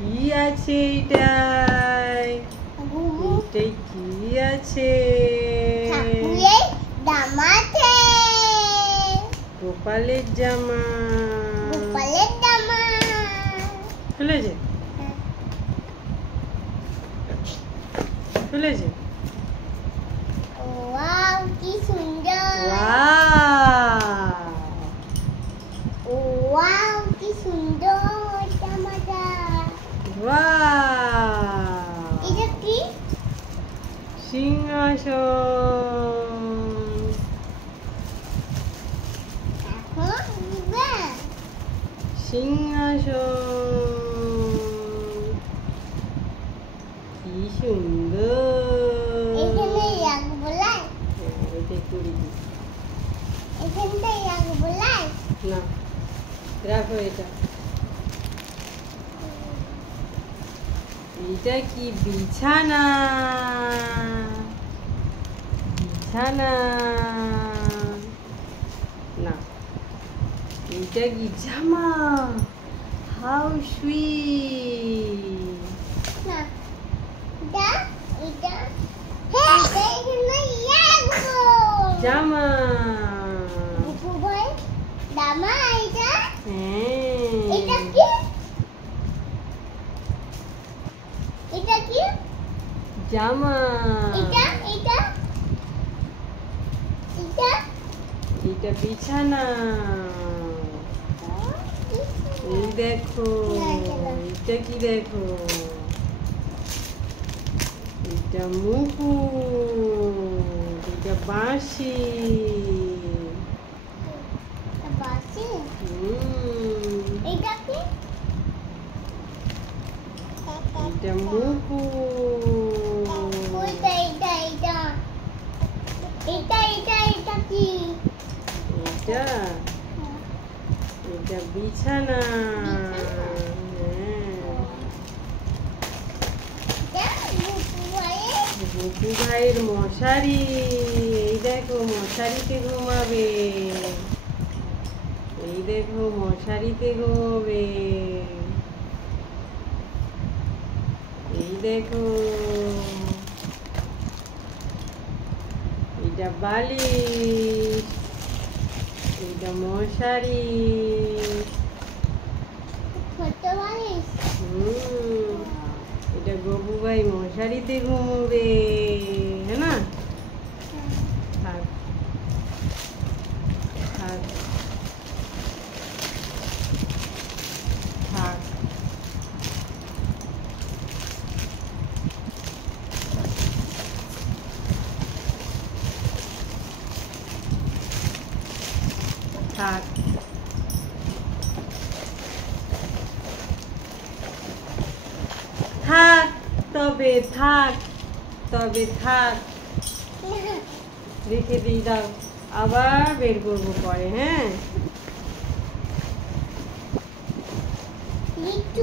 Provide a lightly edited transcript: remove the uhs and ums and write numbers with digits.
কি আছে এটাই? এটাই কি আছে? গোপালের জামা। খুলেছে? খুলেছে? ওয়াও, কি সুন্দর! ওয়াও, কি সুন্দর জামাটা! ওয়াও! এটা কি? সিংহাসন। এখন নিবে? সিংহাসন। কি সুন্দর! এখানে রাখবো লাই? এটাই করে দিই। এখানটাই রাখবো লাই? না, রাখো এটা। এটা কি বিছানা? বিছানা না, এটা কি জামা? How sweet! না, এটা হ্যাঁ, এখানে রাখবো। জামা। বুবু ভাই, জামা এটা? হ্যাঁ। এটা কি? এটা কি? জামা। এটা এটা এটা এটা বিছানা। এই দেখো, এটা কি দেখো? এটা মুকুট, এটা বাঁশি। বাসি? এটা এটা কি? মুকুট। ওইটা এটা এটা এটা এটা এটা কি? এটা এটা বিছানা। বুবু ভাইয়ের মশারি। এই দেখো, মশারিতে ঘুমাবে। এই দেখো, মশারিতে ঘুমাবে। এই দেখো, এটা বালিশ, এটা মশারি। ছোট বালিশ? এটা গবু ভাই মশারিতে ঘুমোবে, হ্যাঁ না? থাক থাক থাক। থাক। থাক, তবে থাক, তবে থাক। রেখে দিই, দাও, আবার বের করবো পরে, হ্যাঁ? একটু